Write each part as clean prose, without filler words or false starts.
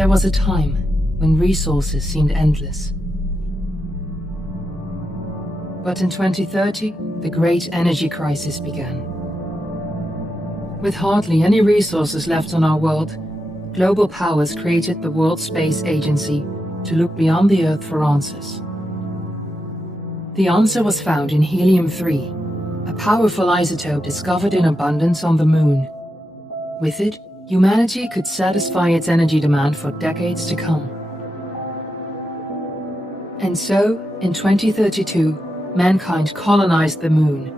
There was a time when resources seemed endless. But in 2030, the great energy crisis began. With hardly any resources left on our world, global powers created the World Space Agency to look beyond the Earth for answers. The answer was found in helium-3, a powerful isotope discovered in abundance on the Moon. With it, humanity could satisfy its energy demand for decades to come. And so, in 2032, mankind colonized the Moon.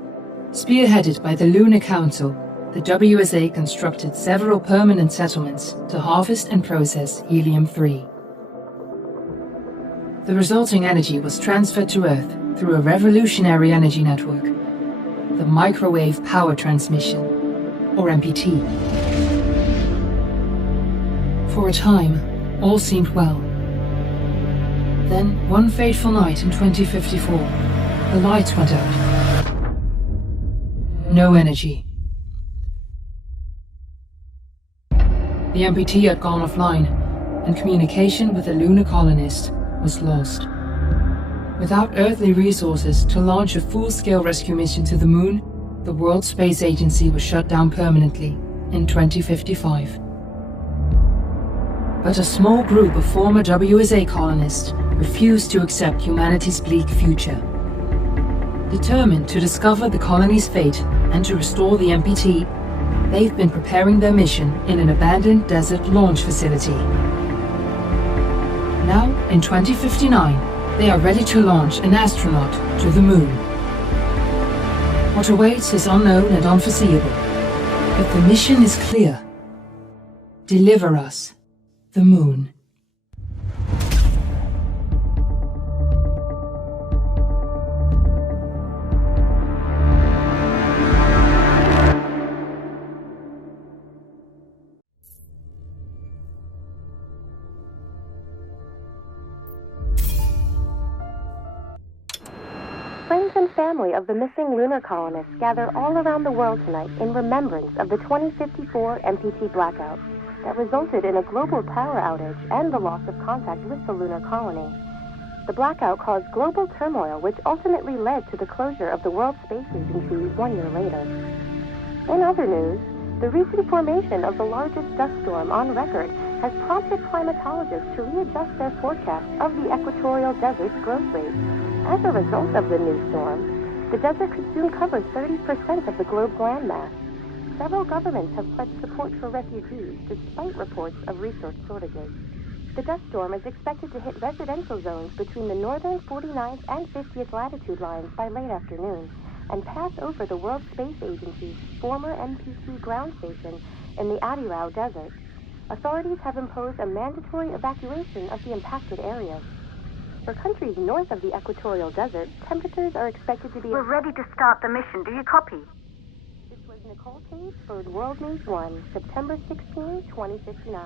Spearheaded by the Lunar Council, the WSA constructed several permanent settlements to harvest and process helium-3. The resulting energy was transferred to Earth through a revolutionary energy network, the Microwave Power Transmission, or MPT. For a time, all seemed well. Then, one fateful night in 2054, the lights went out. No energy. The MPT had gone offline, and communication with the lunar colonist was lost. Without earthly resources to launch a full-scale rescue mission to the Moon, the World Space Agency was shut down permanently in 2055. But a small group of former WSA colonists refused to accept humanity's bleak future. Determined to discover the colony's fate and to restore the MPT, they've been preparing their mission in an abandoned desert launch facility. Now, in 2059, they are ready to launch an astronaut to the Moon. What awaits is unknown and unforeseeable, but the mission is clear. Deliver us the Moon. Friends and family of the missing lunar colonists gather all around the world tonight in remembrance of the 2054 MPT blackout that resulted in a global power outage and the loss of contact with the lunar colony. The blackout caused global turmoil, which ultimately led to the closure of the World Space Agency 1 year later. In other news, the recent formation of the largest dust storm on record has prompted climatologists to readjust their forecast of the equatorial desert's growth rate. As a result of the new storm, the desert could soon cover 30% of the globe's landmass. Several governments have pledged support for refugees despite reports of resource shortages. The dust storm is expected to hit residential zones between the northern 49th and 50th latitude lines by late afternoon and pass over the World Space Agency's former MPT ground station in the Adirau Desert. Authorities have imposed a mandatory evacuation of the impacted areas. For countries north of the equatorial desert, temperatures are expected to be... We're ready to start the mission. Do you copy? This was Nicole Page for World News 1, September 16, 2059.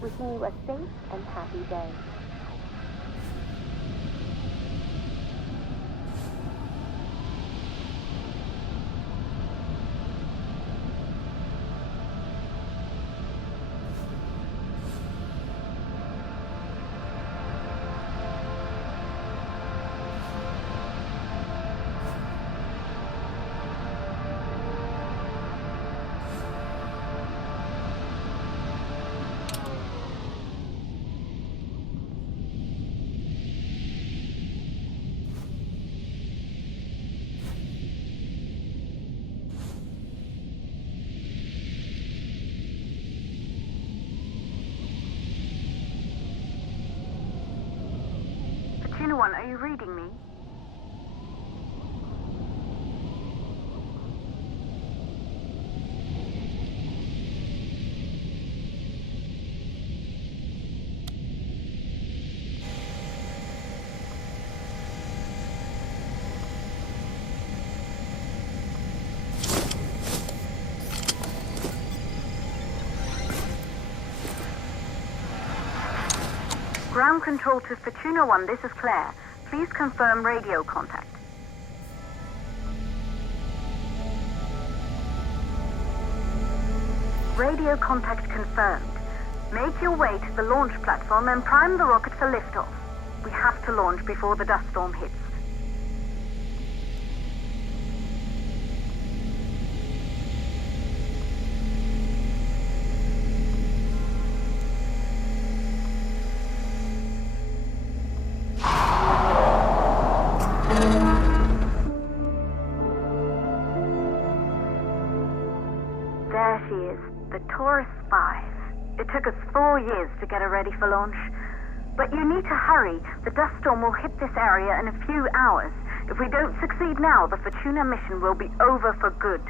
Wishing you a safe and happy day. Are you reading me? Ground control to Fortuna 1, this is Claire. Please confirm radio contact. Radio contact confirmed. Make your way to the launch platform and prime the rocket for liftoff. We have to launch before the dust storm hits. There she is, the Taurus 5. It took us 4 years to get her ready for launch. But you need to hurry. The dust storm will hit this area in a few hours. If we don't succeed now, the Fortuna mission will be over for good.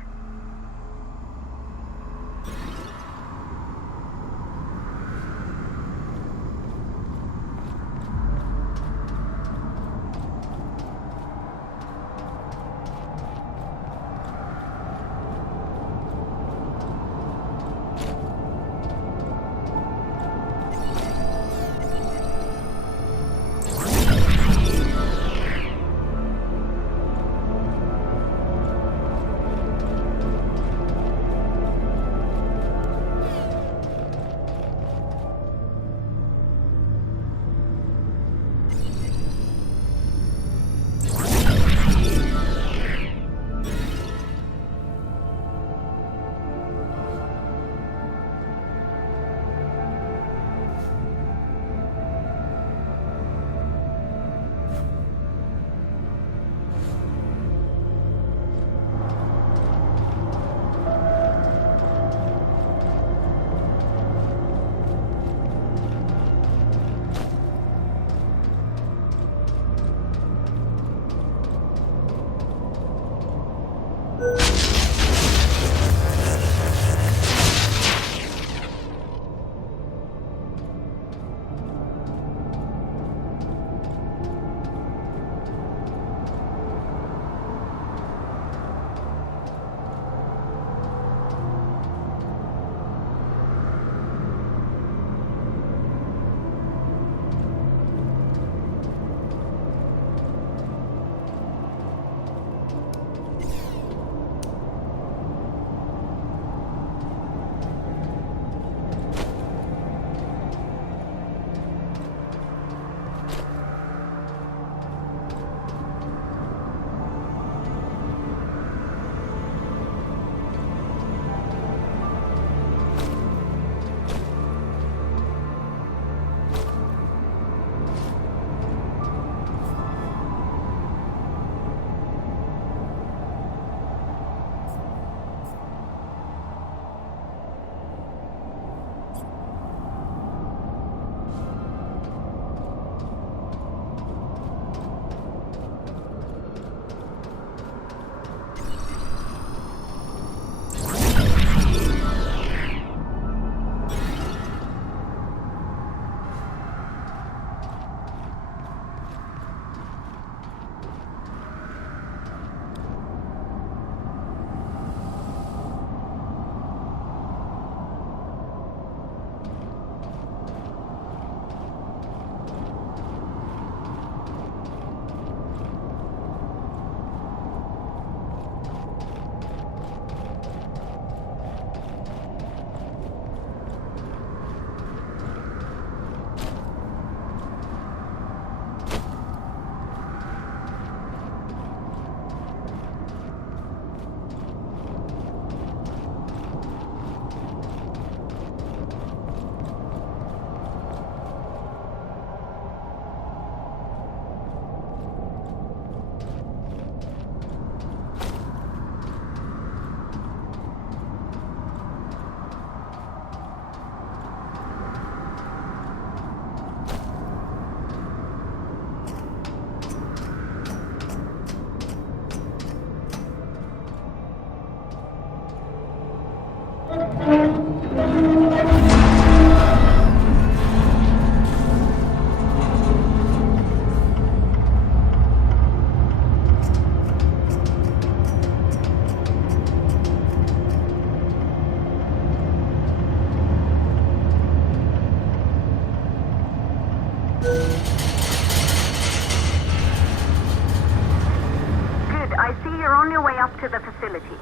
to the facility.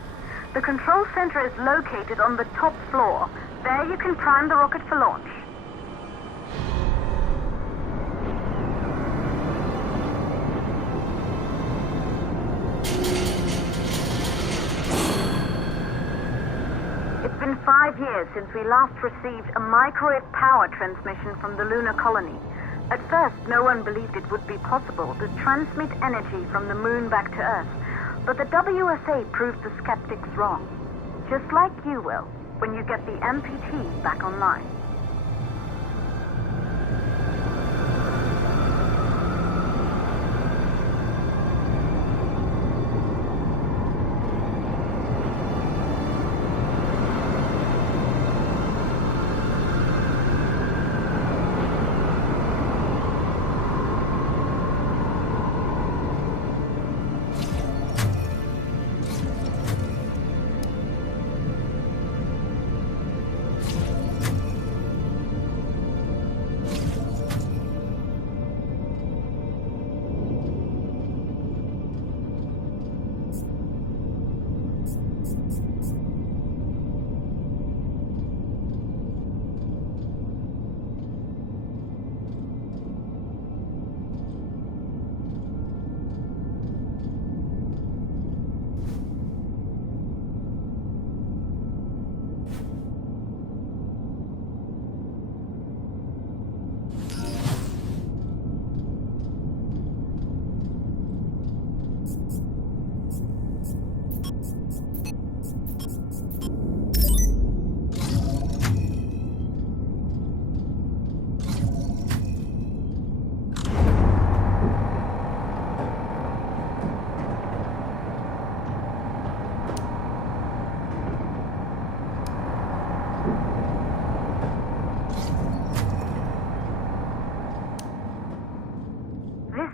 The control center is located on the top floor. There you can prime the rocket for launch. It's been 5 years since we last received a microwave power transmission from the lunar colony. At first, no one believed it would be possible to transmit energy from the moon back to Earth, but the WSA proved the skeptics wrong. Just like you will, when you get the MPT back online.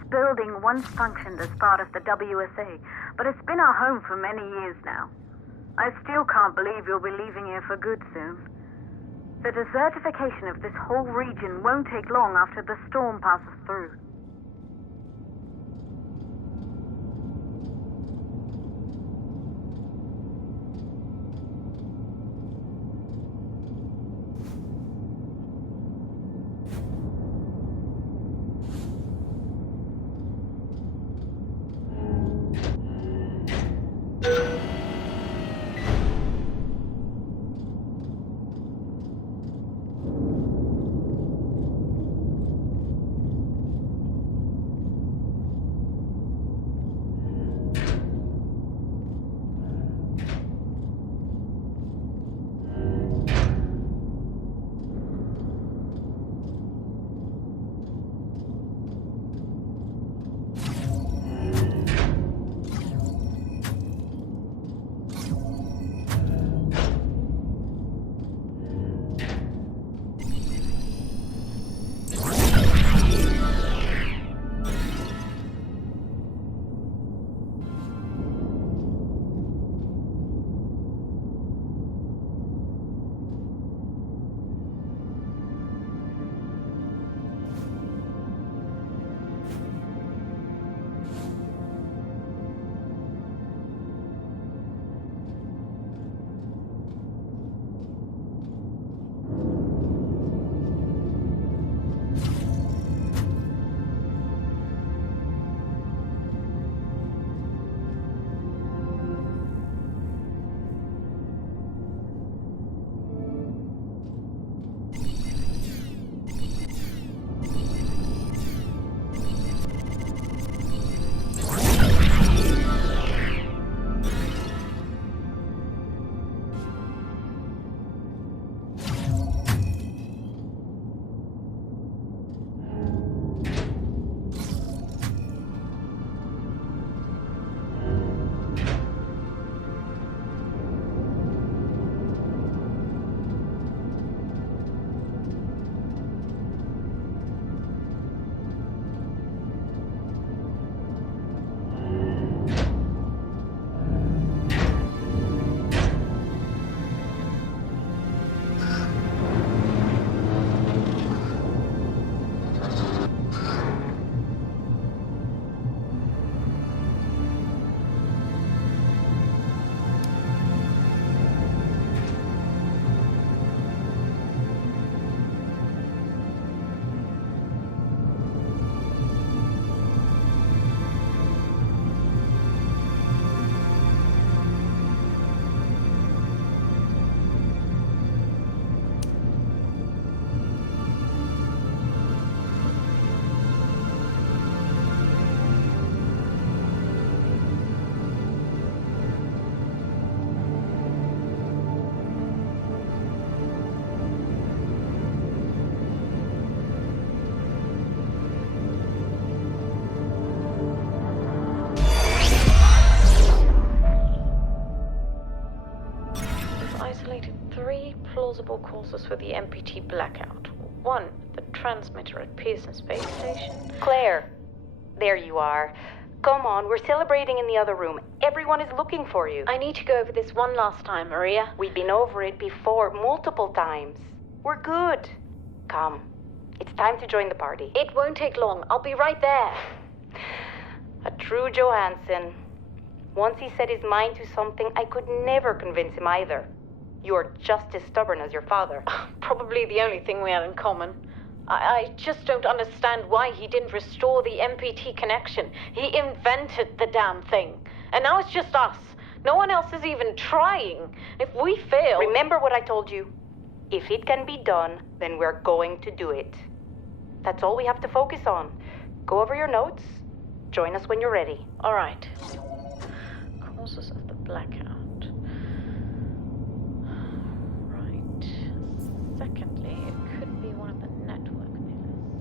Building once functioned as part of the WSA, but it's been our home for many years now. I still can't believe you'll be leaving here for good soon. The desertification of this whole region won't take long after the storm passes through. plausible causes for the MPT blackout. 1, the transmitter at Pearson Space Station. Claire, there you are. Come on, we're celebrating in the other room. Everyone is looking for you. I need to go over this one last time, Maria. We've been over it before, multiple times. We're good. Come, it's time to join the party. It won't take long. I'll be right there. A true Johansson. Once he set his mind to something, I could never convince him either. You're just as stubborn as your father. Probably the only thing we had in common. I just don't understand why he didn't restore the MPT connection. He invented the damn thing. And now it's just us. No one else is even trying. If we fail... Remember what I told you. If it can be done, then we're going to do it. That's all we have to focus on. Go over your notes. Join us when you're ready. All right. Causes of the blackout. Right. Secondly, it could be one of the network failures.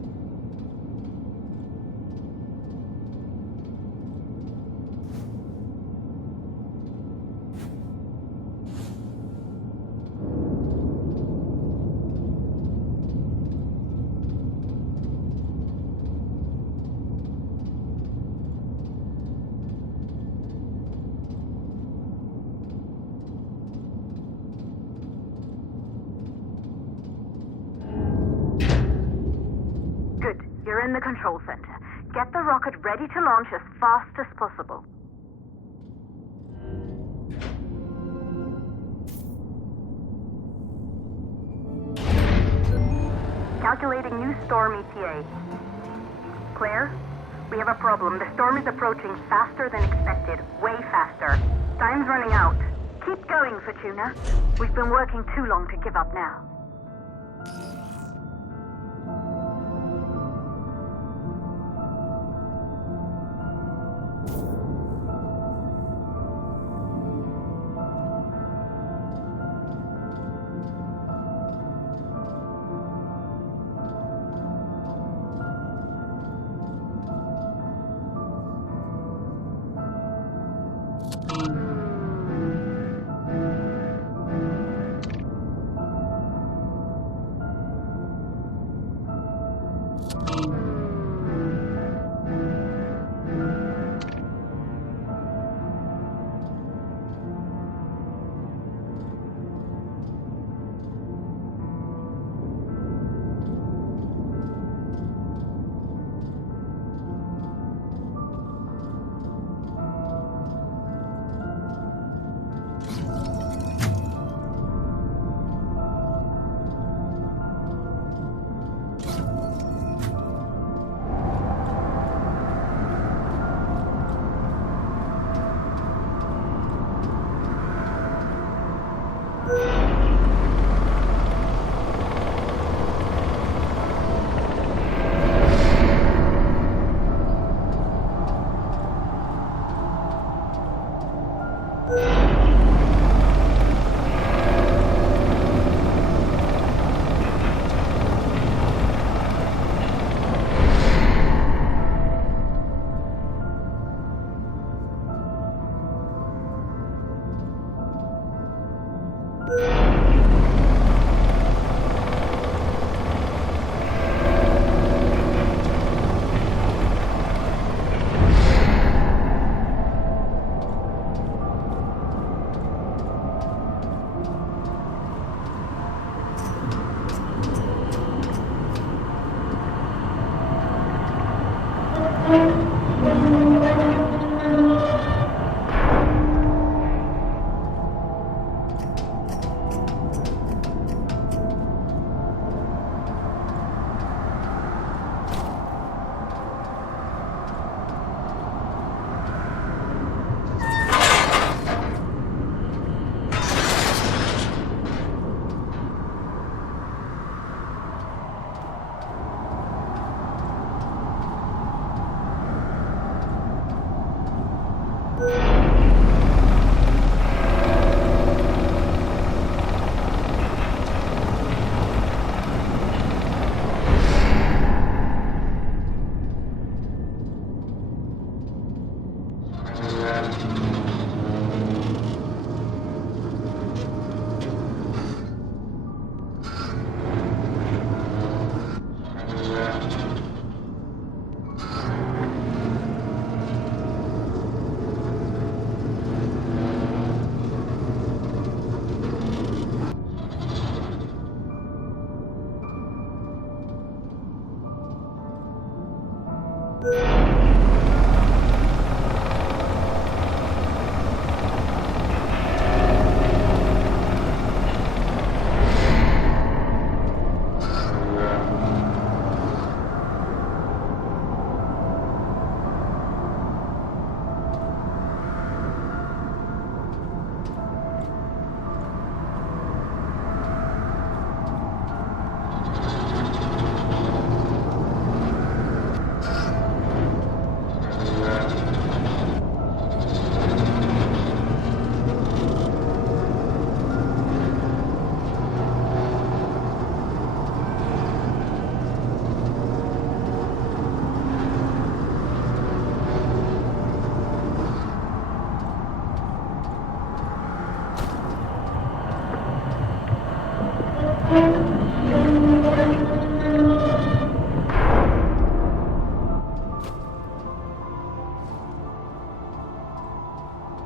You're in the control center. Get the rocket ready to launch as fast as possible. Calculating new storm ETA. Claire, we have a problem. The storm is approaching faster than expected. Way faster. Time's running out. Keep going, Fortuna. We've been working too long to give up now.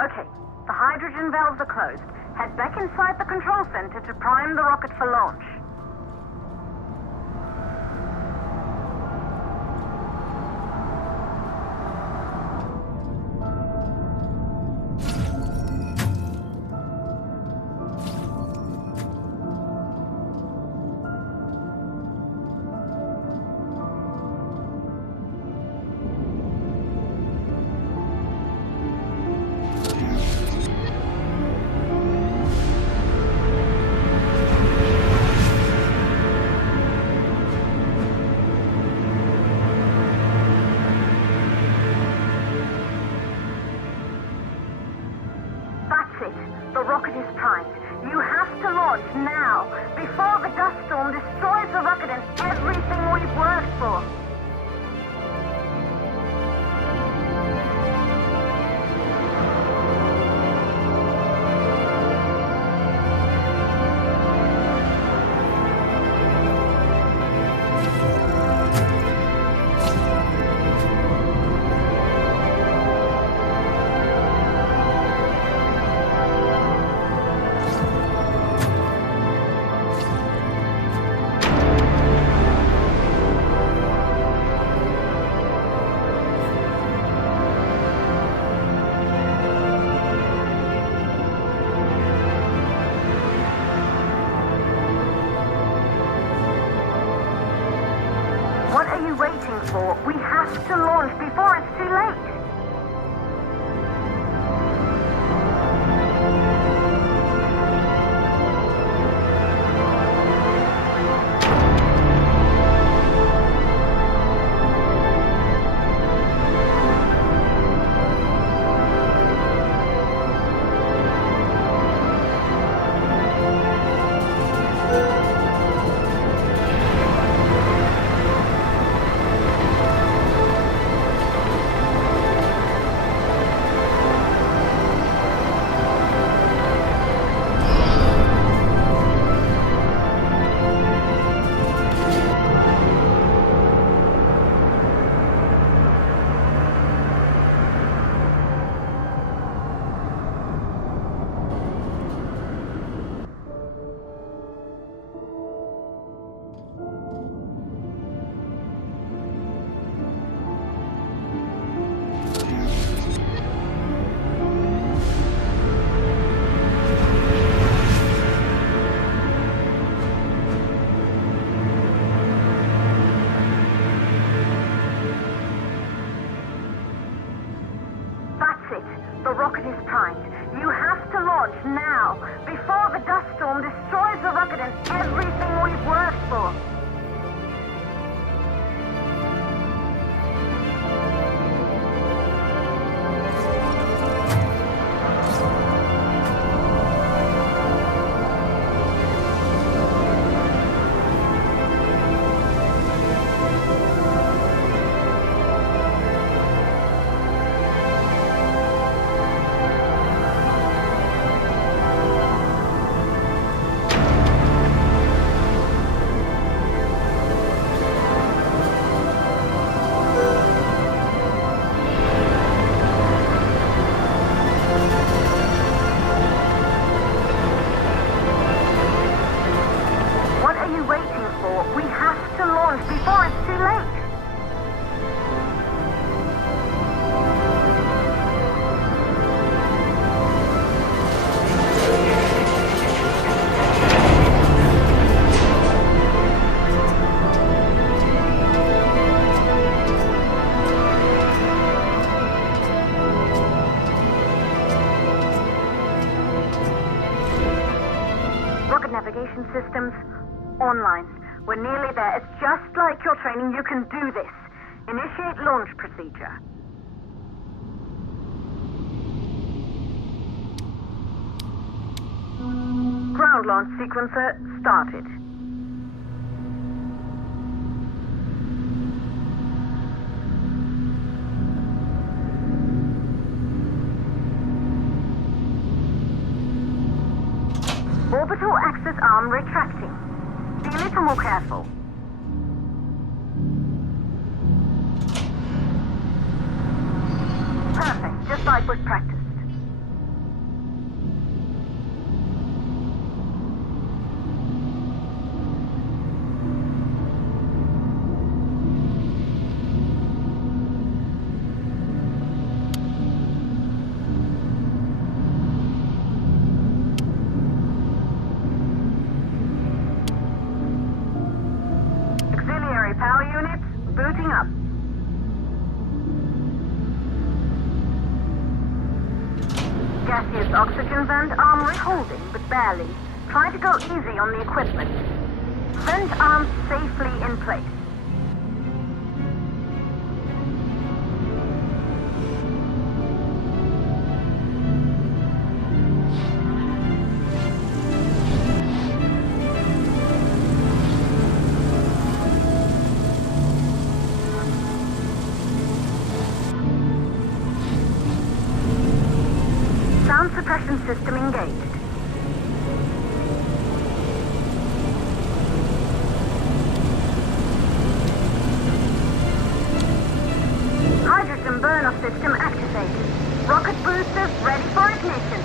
Okay, the hydrogen valves are closed. Head back inside the control center to prime the rocket for launch. The rocket is primed. You have to launch now, before the dust storm destroys the rocket and everything we've worked for. What are you waiting for? We have to launch before it's too late. The rocket is primed. You have to launch now, before the dust storm destroys the rocket and everything we've worked for. We have to launch before it's too late. systems online. We're nearly there. It's just like your training. You can do this. Initiate launch procedure. Ground launch sequencer started. Orbital axis arm retracting. Be a little more careful. Perfect, just like was practiced. Power units booting up. Gaseous oxygen vent arm holding, but barely. Try to go easy on the equipment. Vent arms safely in place. Sound suppression system engaged. Hydrogen burn-off system activated. Rocket boosters ready for ignition.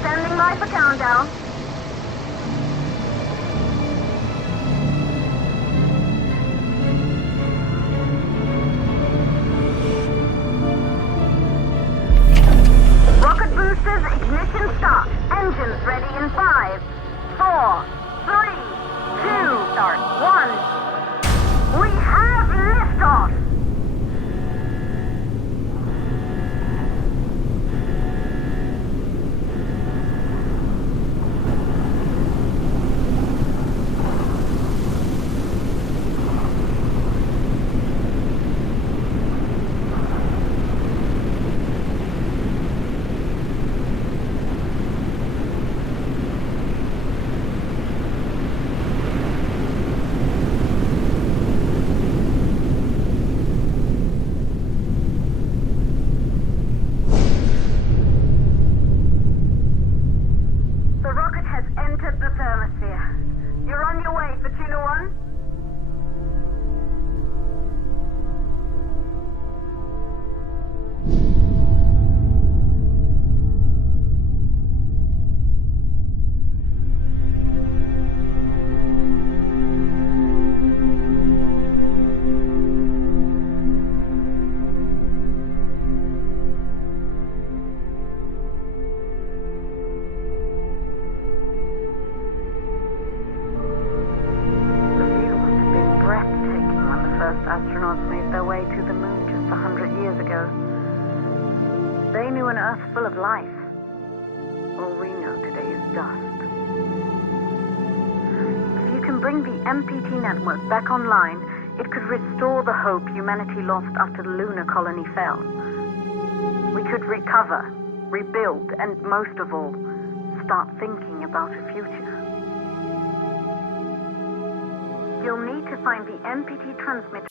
Standing by for countdown. Rocket boosters ignition start. Engines ready in 5, 4, 3, 2, start 1. We have liftoff! Entered the thermosphere. You're on your way, Fortuna 1. Astronauts made their way to the moon just 100 years ago. They knew an Earth full of life. All we know today is dust. If you can bring the MPT network back online, it could restore the hope humanity lost after the lunar colony fell. We could recover, rebuild, and most of all, start thinking about a future. You'll need to find the MPT transmitter.